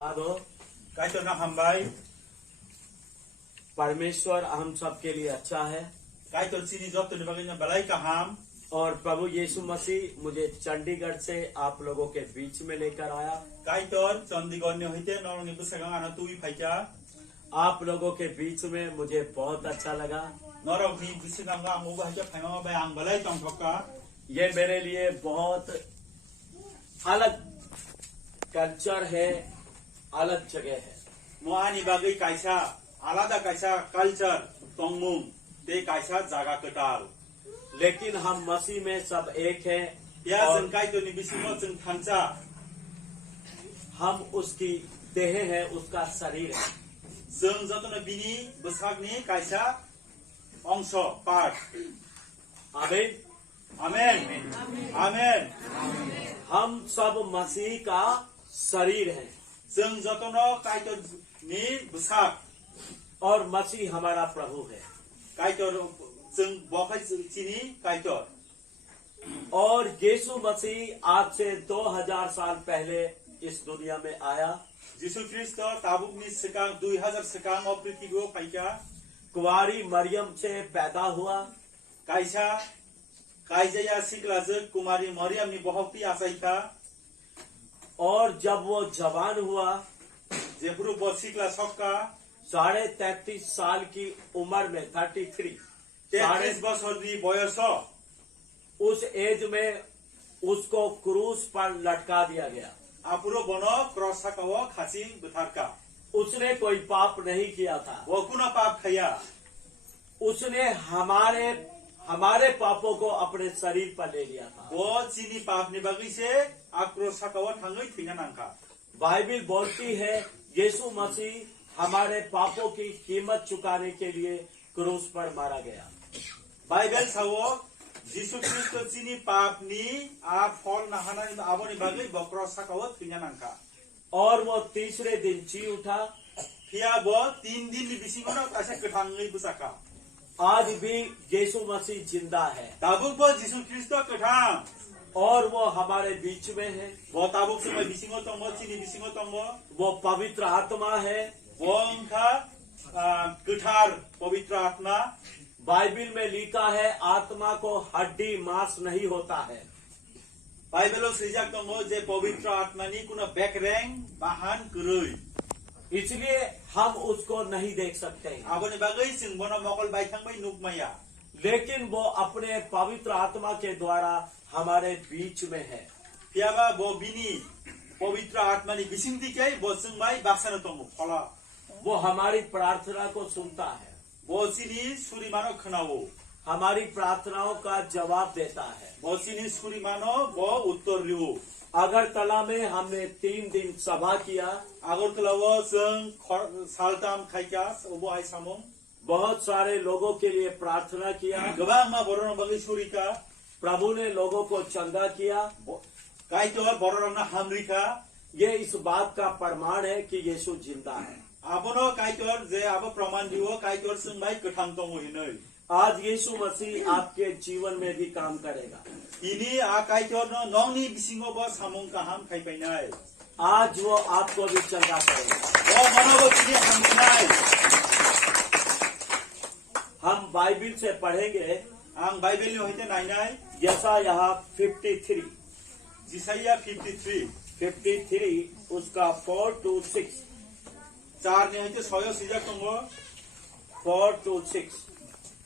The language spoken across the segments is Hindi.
दो। काय तो ना हम भाई परमेश्वर हम सब के लिए अच्छा है काय तो चीनी जब तो निभागे बलाई का हम और प्रभु यीशु मसीह मुझे चंडीगढ़ से आप लोगों के बीच में लेकर आया। काय तो चंडीगढ़ ने होते नौरंगी पुस्तकांग आना तू भी फाइचा आप लोगों के बीच में मुझे बहुत अच्छा लगा। नौरंगी पुस्तकांग आंगो बाइचा फाइमा बाय आंग बलाई चंपका ये मेरे लिए बहुत अलग कल्चर है, अलग जगह है। मुआनी बागी कैसा आलादा कैसा कल्चर तोंगमुंग ते कैसा जागा कटाल लेकिन हम मसीह में सब एक हैं या और जन काय तो निबिसिमो जन थांचा हम उसकी देह है, उसका शरीर है। जन जतो न बिनी बसागनी कैसा अंश पार्ट आमीन आमेन आमेन हम सब मसीह का शरीर है जन जतो न काय तो नि बसाग और मसीह हमारा प्रभु है। काय तो जन बखै चिनी काय तो और यीशु मसीह आज से 2000 साल पहले इस दुनिया में आया। जिसु ख्रिस्ट ताबुक नि सिकांग 2000 सिकांग और पृथ्वी को पैका कुंवारी मरियम से पैदा हुआ। कैसा काइजया सिकलाज कुमारी मरियम नि बहुती आशा था और जब वो जवान हुआ जेपुरु बसिकला सबका 33.5 साल की उम्र में 33 33 बছর दी बयस उस एज में उसको क्रूस पर लटका दिया गया। आपुरो बनो क्रॉसा कवो खासी बुथारका उसने कोई पाप नहीं किया था। वो कुना पाप खया उसने हमारे पापों को अपने शरीर पर ले लिया था। वो चीनी पाप नि बगी से आक्रोशा कवो थांगै थिना नांका बाइबिल बोलती है यीशु मसीह हमारे पापों की कीमत चुकाने के लिए क्रूस पर मारा गया। बाइबल सावो जिसु ख्रिस्ट चीनी पाप नि आ फल नहाना आबोनि बगी बक्रसा कवो थिना नांका और वो तीसरे दिन जी उठा। फिया वो 3 दिन बिसिंगो ऐसे कठांगै बुसाका आज भी यीशु मसीह जिंदा है ताबुक वो जिसु ख्रिस्ट कठांग और वो हमारे बीच में है। वो ताबुक से बिसिंगो तंगो चीनी बिसिंगो तंगो वो पवित्र आत्मा है। वो उनका कठार पवित्र आत्मा बाइबिल में लिखा है आत्मा को हड्डी मांस नहीं होता है। बाइबलो सृजक तंगो जे पवित्र आत्मा नि कुना बैकरेंग बाहान कुरुई इसलिए हम उसको नहीं देख सकते हैं। आबोनि बागै सिंह बनो मकल बाइथांबै नुकमैया लेकिन वो अपने पवित्र आत्मा के द्वारा हमारे बीच में है। फियाबा वो बिनी पवित्र आत्मा नि बिसिंति कै वो सिंहबाई बाक्सन तंगो फला वो हमारी प्रार्थना को सुनता है। वो सिनी सुरी मानो खनावो हमारी प्रार्थनाओं का जवाब देता है। वो सिनी सुरी मानो वो उत्तर लियो अगरतला में हमने 3 दिन सभा किया। आगरतला वो जों सालताम खाइका वो आइ सामो बहुत सारे लोगों के लिए प्रार्थना किया। गोबां मा बरन बगै सुरिका प्रभु ने लोगों को चंगा किया। काय तो बरन हामरिका ये इस बात का प्रमाण है कि यीशु जिंदा है। आबनो काय तो जे आबो प्रमाण दियो काय तो सिंहबाई कठांग तंगो हिनै आज यीशु मसीह आपके जीवन में भी काम करेगा। इनी आ काय तो नौनी बिसिंगो बो सामुंग का हम खाइ पैनाय आज वो आपको भी चंगा करेगा। वो मनोबो चिनी हमनाय हम बाइबिल से पढ़ेंगे। आं बाइबेल होइते नायनाय यशायाह 53 जिसाइया 53 उसका 4 to 6 चार ने होइते 6 सिजक तंगो 4 to 6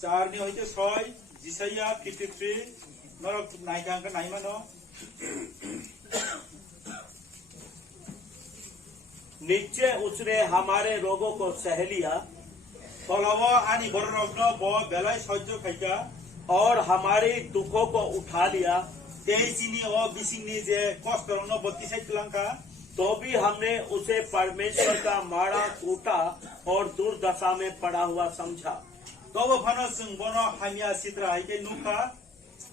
चार ने होइते 6 जिसाइया 53 नरक नायकांक नायमानो नीचे उसने हमारे रोगों को सह लिया तलव आनी बररग्न ब बेलाय सह्य खाइका और हमारे दुखों को उठा लिया। तेइसिनी ओ बिसिंगनी जे कष्ट रंग 32 लंका तो भी हमने उसे परमेश्वर का मारा कूटा और दुर्दशा में पड़ा हुआ समझा। तब फन सिंह बनो हामिया सित्रा है नुखा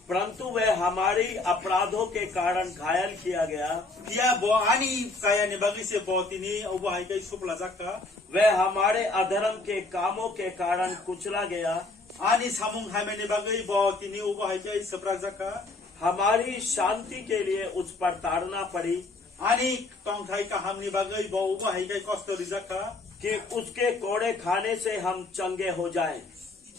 परंतु वह हमारी अपराधों के कारण घायल किया गया। किया बो आनी काया ने बगी से बोतिनी ओबो हाई के सुपला जक्का वह हमारे अधर्म के कामों के कारण कुचला गया। आनी सामुंग हामे ने बगी बोतिनी ओबो हाई के सप्रा जक्का हमारी शांति के लिए उस पर ताड़ना पड़ी। Ani tongkai kahamni bagai bau ba hai kai kosto rizaka. कि उसके कोड़े खाने से हम चंगे हो जाएं।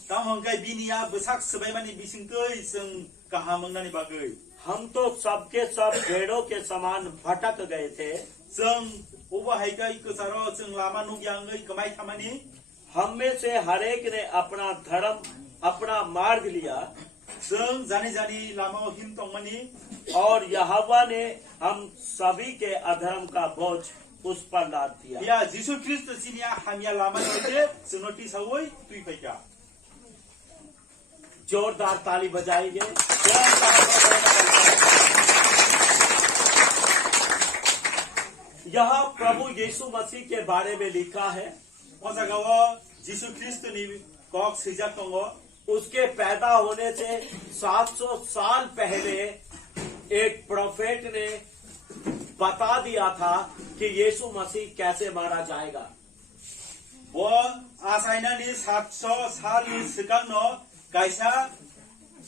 Tam hongkai binia besak sebaimani bisingkai seng kahamangna ni bagai. हम तो सबके सब भेड़ों के समान भटक गए थे। Seng uba hai kai kesaro seng lama nugyangai kamai kamani. हम में से हरेक ने अपना धर्म अपना मार्ग लिया Seng jani jani lama him tongmani. और यहोवा ने हम सभी के अधर्म का बोझ उस पर लाद दिया। Ya Jisu Kristus sinia hamia lama node senoti sawoi tui paika. जोरदार ताली बजाएंगे। यहाँ प्रभु यीशु मसीह के बारे में लिखा है, Pojagawa Jisu Kristus ni kok sejak tongo. उसके पैदा होने से 700 साल पहले एक प्रोफेट ने बता दिया था कि यीशु मसीह कैसे मारा जाएगा। Bo asaina ni 700 sal ni sekang no kaisa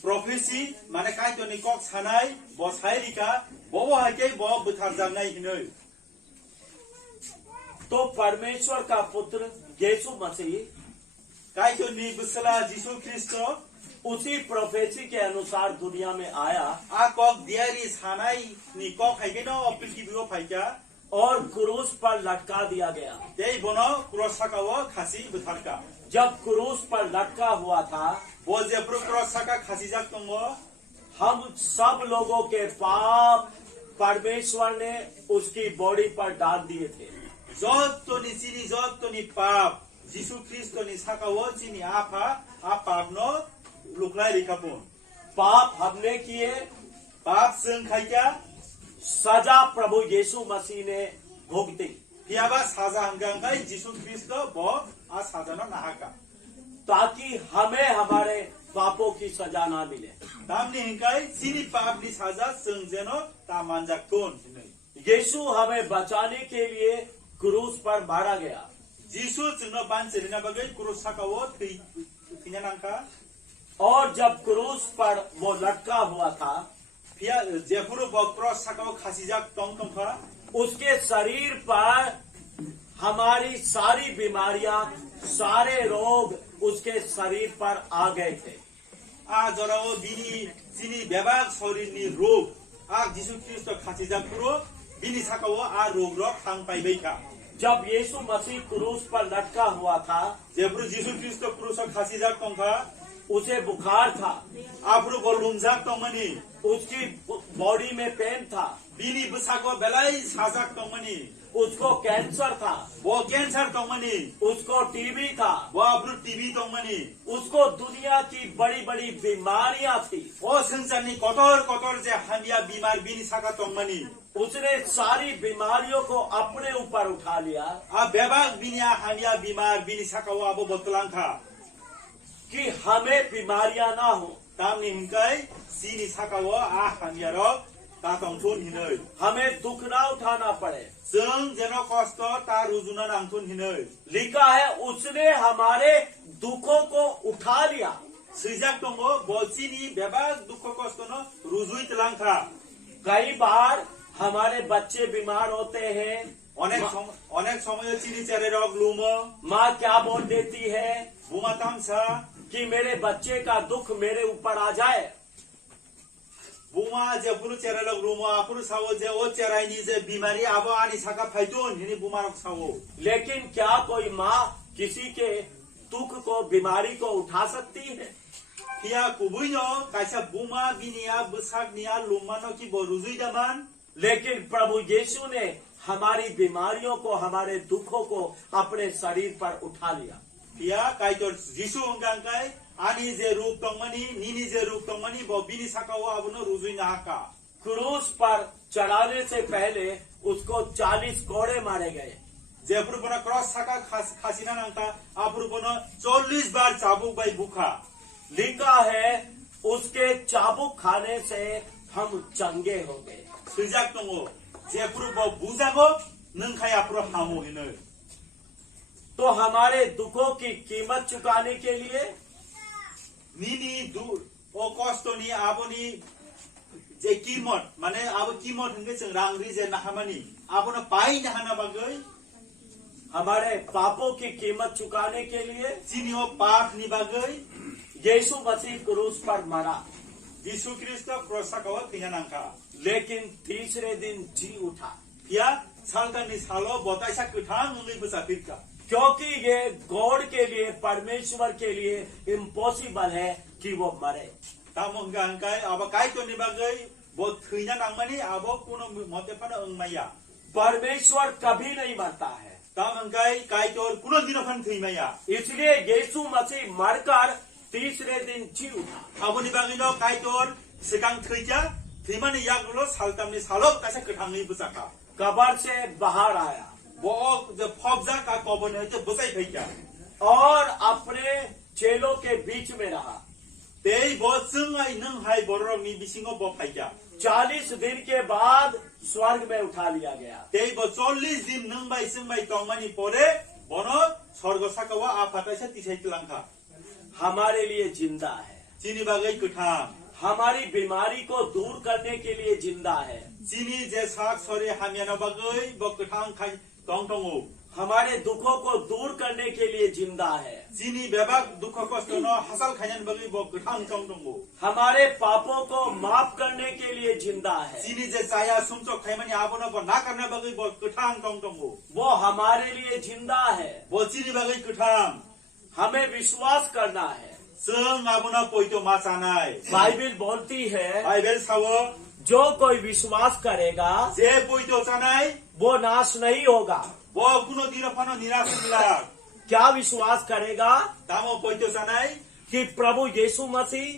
profesi mane kai to ni kok sanai bo sairika bo hai kai bo buthar janai hinoi. तो परमेश्वर का पुत्र यीशु मसीह Kai to ni busala Jisu Kristo उसी प्रोफेसी के अनुसार दुनिया में आया a kok diari sanai ni kok hai kai no opil ki bigo paika. और क्रूस पर लटका दिया गया। Dei bono krosakawa khasi butharka. जब क्रूस पर लटका हुआ था, Bo je pro krosaka khasi jak tongo. हम सब लोगों के पाप परमेश्वर ने उसकी बॉडी पर डाल दिए थे। Jot to ni sini jot to ni pap. Jisu Kristo ni sakawa sini apa a pap no luklai rikapun. पाप हमने किए, Pap seng khai kya सजा प्रभु यीशु मसीह ने भुगती Piaba saja hanggangai Jisu Kristo bo a saja no nahaka. ताकि हमें हमारे पापों की सजा ना मिले। Tamni hingkai sini pap ni saja seng jeno ta manjak ton hinai. यीशु हमें बचाने के लिए क्रूस पर मारा गया। Jisu chungno ban cherina bagai krus sakawo thinya nangka. और जब क्रूस पर वो लटका हुआ था, Pia jepuru bo cross sakawo khasijak tong tongka. उसके शरीर पर हमारी सारी बीमारियां, सारे रोग उसके शरीर पर आ गए थे। A jorao bini sini bebak sorir ni rog. A Jisu Kristo khasijak puro bini sakawo a rog rok thang pai baika. जब यीशु मसीह क्रूस पर लटका हुआ था, Jepuru Jisu Kristo krus khasijak tongka. उसे बुखार था, Apuru golumjak tongmani. उसकी बॉडी में पेन था, Bini busako belai sajak tongmani. उसको कैंसर था, Bo cancer tongmani. उसको टीबी था, Bo apuru TB tongmani. उसको दुनिया की बड़ी बड़ी बीमारियां थी। O senjani kotor kotor je hamia bimar bini saka tongmani. उसने सारी बीमारियों को अपने ऊपर उठा लिया A bebak binia hamia bimar bini saka wo abo botolangka. कि हमें बीमारियां ना हो, Tamni hingkai sini saka wo a hamia rok ta tongthun hinoi. हमें दुख ना उठाना पड़े। Jeng jeno kosto ta rujuna nangthun hinoi. लिखा है उसने हमारे दुखों को उठा लिया। Sijak tongo bo sini bebak dukho kosto no rujui telangka. कई बार हमारे बच्चे बीमार होते हैं, অনেক সময় চিনি চেরে রগ লুমো माँ क्या बोल देती है বুমা তামসা कि मेरे बच्चे का दुख मेरे ऊपर आ जाए। বুমা যে পুরো চেরে রগ লুমো আপুরু সাও যে ও চেরাইনি যে বিমারি আবো আনি সাকা ফাইতুন হিনি বুমা রগ সাও। लेकिन क्या कोई माँ किसी के दुख को, बीमारी को उठा सकती है? হিয়া কুবুইনো কাইসা বুমা বিনিয়া বসাক নিয়া লুমানো কি বরুজুই দামান। लेकिन प्रभु यीशु ने हमारी बीमारियों को, हमारे दुखों को अपने शरीर पर उठा लिया। হিয়া কাইতর যিশু হংগাংকাই আনি যে রূপ তংমানি নিনি যে রূপ তংমানি ব বিনি সাকাও আবনো রুজুই নাহাকা। क्रूस पर चढ़ाने से पहले उसको 40 कोड़े मारे गए। যে পুরো ক্রস সাকা খাসিনা নাংকা আপুরু বনো 40 বার চাবুক বাই বুখা। लिखा है उसके चाबुक खाने से हम चंगे हो गए। Sejak tunggu, jepuru bau buzago, nengkai apuru hamu ini. तो हमारे दुखों की कीमत चुकाने के लिए Nini du, o kosto ni abo ni जे कीमत माने अब कीमत हंगे जों रां रिजे नाहामानी आबोनो पाई नाहाना बागै हमारे पापों की कीमत चुकाने के लिए चिनियो पाप नि बागै यीशु मसीह क्रूस पर मरा, यीशु ख्रिस्ट क्रसकाव थैनांखा लेकिन तीसरे दिन जी उठा। फिया सालकानि सालो बताइसा कथां उंगै बसाफिरका क्योंकि ये गॉड के लिए, परमेश्वर के लिए इम्पॉसिबल है कि वो मरे। तामंगा हंकाय अब काय तो नि बागै बो थैना नांगमानि अब कोनो मतेफाना ओंमाया परमेश्वर कभी नहीं मरता है, तामंगाय काय तो कोनो दिनफान थैमाया इसलिए यीशु मसीह मरकर तीसरे दिन जी उठा। आबोनि बागैनो काय तो सिगां थैजा थैमानि यागलो सालतामनि सालो कासा कथाङै बसाखा कब्र से बाहर आया वो जो फौजा का कबन है जो बसाई भैया और अपने चेलों के बीच में रहा। तेई बो जोंगाय नों हाय बररंनि बिसिङाव बो फैया 40 दिन के बाद स्वर्ग में उठा लिया गया। तेई बो 40 दिन नों बाय जोंबाय तंमानि परे बनो स्वर्ग साकावा आफाताइसा तिसाइतलांखा हमारे लिए जिंदा है, चिनि बागै कथां हमारी बीमारी को दूर करने के लिए जिंदा है, चिनि जे साक सरे हामियाना बागै बो कथां खाय टंग टंगो हमारे दुखों को दूर करने के लिए जिंदा है, चिनि बेबाक दुख कष्ट न हासाल खायनान बागै बो कथां टंग टंगो हमारे पापों को माफ करने के लिए जिंदा है, चिनि जे जाया सुमचो खायमानि आबोनो बो ना करना बागै बो कथां टंग टंगो वो हमारे लिए जिंदा है। बो चिनि बागै कथां हमें विश्वास करना है। जों आबोना पयतो मा जानाय बाइबल बोलती है बाइबेल सावो जो कोई विश्वास करेगा जे पयतो जानाय वो नाश नहीं होगा। बो कुनो दिनफानो निराश मिला क्या विश्वास करेगा? तामो पयतो जानाय कि प्रभु यीशु मसीह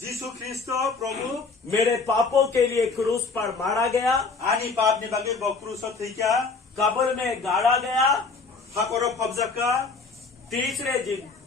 जीसु ख्रिस्ट प्रभु मेरे पापों के लिए क्रूस पर मारा गया, आनी पाप ने बागे बो क्रूस थैका कब्र में गाड़ा गया, हाकोरो फबजाका तीसरे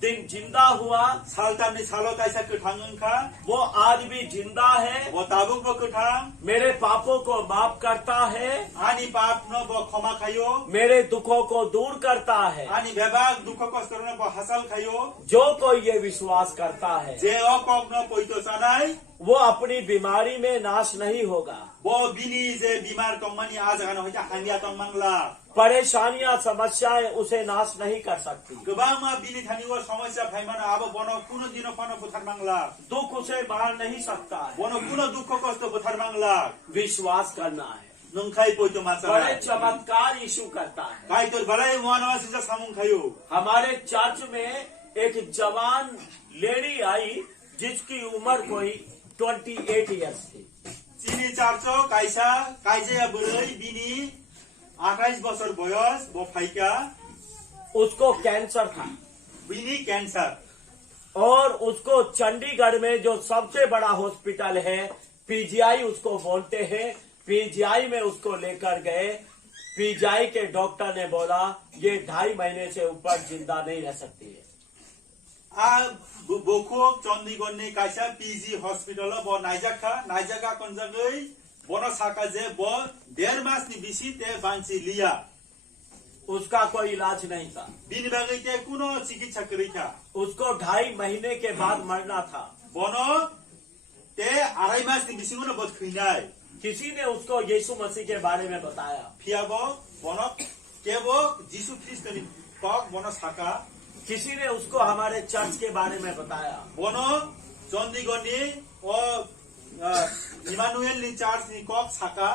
दिन जिंदा हुआ, सालतामनि सालो काइसा कथांगंखा वो आज भी जिंदा है, बो ताबुक बो कथां मेरे पापों को माफ करता है, आनी पाप न बो क्षमा खायो मेरे दुखों को दूर करता है। आनी बेबाक दुख कष्ट न बो हासाल खायो जो कोई ये विश्वास करता है जे अकक न पयतो जानाय वो अपनी बीमारी में नाश नहीं होगा। बो बिनी जे बीमार तंमानि आज गानो होइता हांगिया तंमांगला परेशानियां, समस्याएं उसे नाश नहीं कर सकती, गोबांमा बिनि थानिगो समस्या फाइमाना आबो बनो कुनो दिनो फानो बुथारमांगला दुख उसे मार नहीं सकता है। बनो कुनो दुख कष्ट बुथारमांगला विश्वास करना है। नंखाय पयतो माचा बड़े चमत्कार यीशु करता है। काय तो बलाय मोनवा सिजा सामुं खायो हमारे चर्च में एक जवान लेडी आई जिसकी उम्र कोई 28 इयर्स थी। चिनी चारचो काइसा काइजे बोलै बिनी 28 बছর বয়স बो फाइका उसको कैंसर था बिनी कैंसर और उसको चंडीगढ़ में जो सबसे बड़ा हॉस्पिटल है पीजीआई उसको बोलते हैं, पीजीआई में उसको लेकर गए। पीजीआई के डॉक्टर ने बोला ये 2.5 महीने से ऊपर जिंदा नहीं रह सकती है। आ बोखो चंडीगढ़ ने काइसा पीजी हॉस्पिटल बो नाइजाका कोनजागै बनो साका जे बो 1.5 मास नि बिसी ते बांची लिया उसका कोई इलाज नहीं था, बिन बागै ते कुनो चिकित्सा करै था उसको 2.5 महीने के बाद मरना था। बनो ते 2.5 मास नि बिसी न बो खैनाय किसी ने उसको यीशु मसीह के बारे में बताया, फियाबो बनो केबो जीसु ख्रिस्ट नि कक बनो साका किसी ने उसको हमारे चर्च के बारे में बताया। बनो चंडीगढ़ नि ओ इमानुएल नि चर्च नि कक साका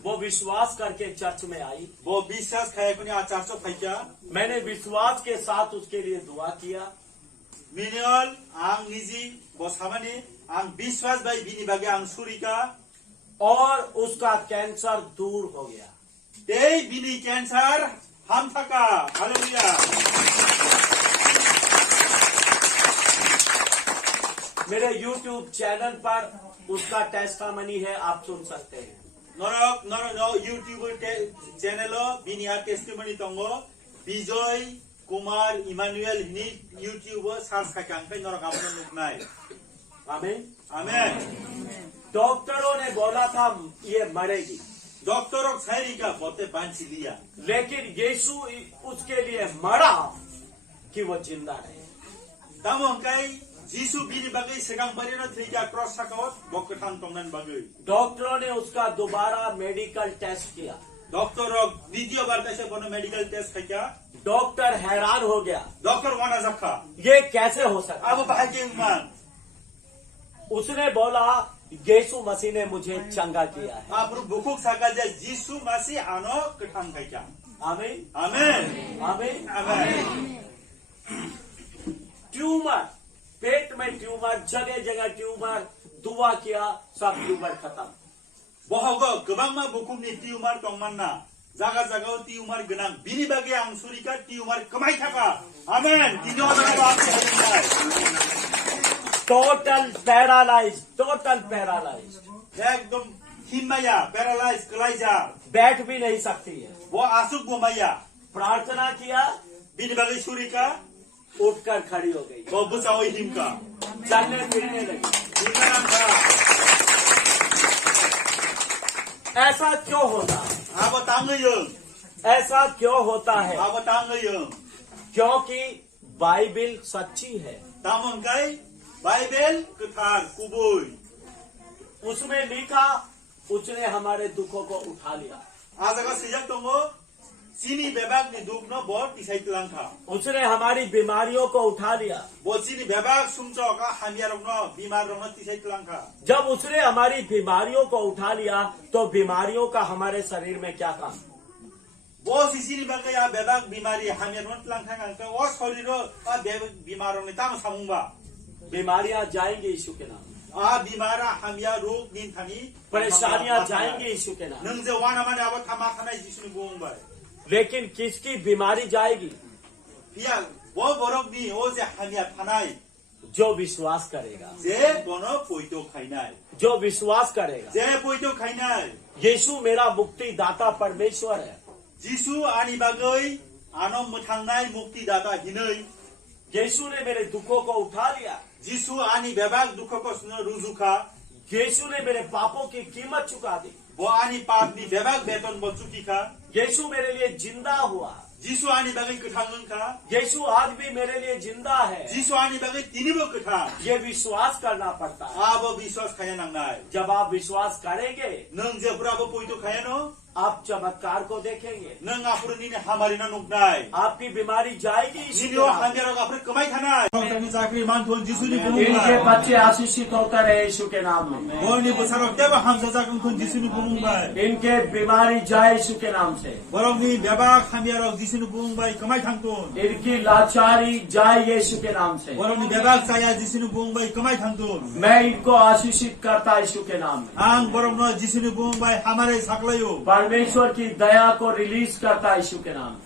वो विश्वास करके चर्च में आई। वो विश्वास खाएको नि आचार्च फैका मैंने विश्वास के साथ उसके लिए दुआ किया। मिनियल आं निजी बसामानि आं विश्वास बाय बिनि बागे आं सुरिका और उसका कैंसर दूर हो गया। ते बिनि कैंसर हम थका हालेलुया। मेरे YouTube चैनल पर उसका टेस्टामनी है, आप सुन सकते हैं। नरक नर यूट्यूब चैनल बिनिया टेस्टिमनी तंगो विजय कुमार इमानुएल हिनी यूट्यूब सर्च खाकांखै नरक आमनो नुकनाय। आमीन आमेन। डॉक्टरों ने बोला था ये मरेगी, डॉक्टरों खैरी का बोते बांची लिया, लेकिन यीशु उसके लिए मरा कि वो जिंदा रहे। तमोंकाई जिसु बिनि बागै सिगां बारिनो थैगा क्रस साकावत बो गोथां तंनान बागै डॉक्टरों ने उसका दोबारा मेडिकल टेस्ट किया। डॉक्टर द्वितीय बार कैसे बनो मेडिकल टेस्ट खाइका डॉक्टर हैरान हो गया, डॉक्टर वाना जखा ये कैसे हो सकता। अब भाग्य मान उसने बोला यीशु मसीह ने मुझे चंगा किया है। आप बुकुक साकल जे जिसु मसीह आनो गोथां खाइका आमीन आमेन आमीन आमेन ट्यूमर, पेट में ट्यूमर, जगह जगह ट्यूमर, दुआ किया सब ट्यूमर खत्म। बहगो गोबांमा बुकुमनि टिउमार दंमानना जागा जागाव टिउमार गोनां बिनि बागै आं सुरिका टिउमार कमाय थाका आमेन दिनो जागा आपनि हरिनाय टोटल पैरालाइज एकदम हिमाया पैरालाइज कलाइजा बैठ भी नहीं सकती है। वो आसुक गोमाया प्रार्थना किया, बिनि बागै सुरिका उठकर खड़ी हो गई, वो बुसाओ हिमका चलने फिरने लगी। हिमका ऐसा क्यों होता है? अब तांगयो ऐसा क्यों होता है? अब तांगयो क्योंकि बाइबिल सच्ची है। तामंगाई बाइबल कथार कुबुई उसमें लिखा उसने हमारे दुखों को उठा लिया। आज का सिजक दंगो सिनी बेबाग नि दुखनो बहुत इसाइतलांखा उसने हमारी बीमारियों को उठा लिया। वो सिनी बेबाग सुमचो का हामिया रंगनो बीमार रंगनो तिसाइतलांखा जब उसने हमारी बीमारियों को उठा लिया तो बीमारियों का हमारे शरीर में क्या काम? वो सिनी बागै या बेबाग बीमारी हामिया रंगनो तिलांखा का वो शरीरो आ बीमार रंगनो ताम सामुंबा बीमारियां जाएंगी यीशु के नाम। आ बीमारा हामिया रोग दिन थानी परेशानियां जाएंगी यीशु के नाम। नंग जे वाना माने अब थामा थानाय जिसुनि बुंबाय लेकिन किसकी बीमारी जाएगी? पिया वो बरक नि ओ जे हामिया थानाय जो विश्वास करेगा, जे बनो पोइतो खाइनाय जो विश्वास करेगा। जे पोइतो खाइनाय यीशु मेरा मुक्ति दाता परमेश्वर है। जिसु आनी बागै आनो मथांनाय मुक्ति दाता हिनै यीशु ने मेरे दुखों को उठा लिया। जिसु आनी बेबाग दुख को सुनो रुजुखा यीशु ने मेरे पापों की कीमत चुका दी। वो आनी पापनी बेबाग बेतन बो चुकीखा यीशु मेरे लिए जिंदा हुआ। जिसु आनी बागै कथांगखा यीशु आज भी मेरे लिए जिंदा है। जिसु आनी बागै तिनीबो कथा ये विश्वास करना पड़ता है। आब विश्वास खाया नांगनाय जब आप विश्वास करेंगे नों जे पुराबो पोइतो खायानो आप चमत्कार को देखेंगे। नों आफुरनि हामारिना नुकनाय आपकी बीमारी जाएगी यीशु के जिनियो नाम। हामियारो आफुर कमाय थानाय संसारनि चाकरी मानथोन जिसुनि इनके बुंबाय बच्चे आशीषित होकर रहे यीशु के नाम में। बरनि बसारो देबा हामजा जागोन जिसुनि बुंबाय इनके बीमारी जाए यीशु के नाम से। बरनि बेबाग हामियारो जिसुनि बुंबाय कमाय थांतोन इनकी लाचारी जाए यीशु के नाम से। बरनि बेबाग साया जिसुनि बुंबाय कमाय थांतोन मैं इनको आशीषित करता यीशु के नाम में। आं बरमनो जिसुनि बुंबाय हामारे साकलायो परमेश्वर की दया को रिलीज करता यीशु के नाम में।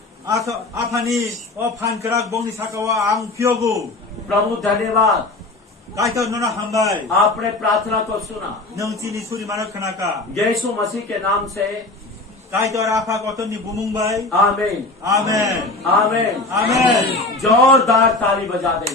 आफानी ओ फानकराक बंगनि साकावा आं पियोगो प्रभु धन्यवाद, कायतो नना हामबाय आपने प्रार्थना को सुना। नंचिनि सुरि मानो खनाका यीशु मसीह के नाम से कायतो आफा कतनि बुमुंबाय आमीन आमेन आमीन आमेन जोरदार ताली बजा दें।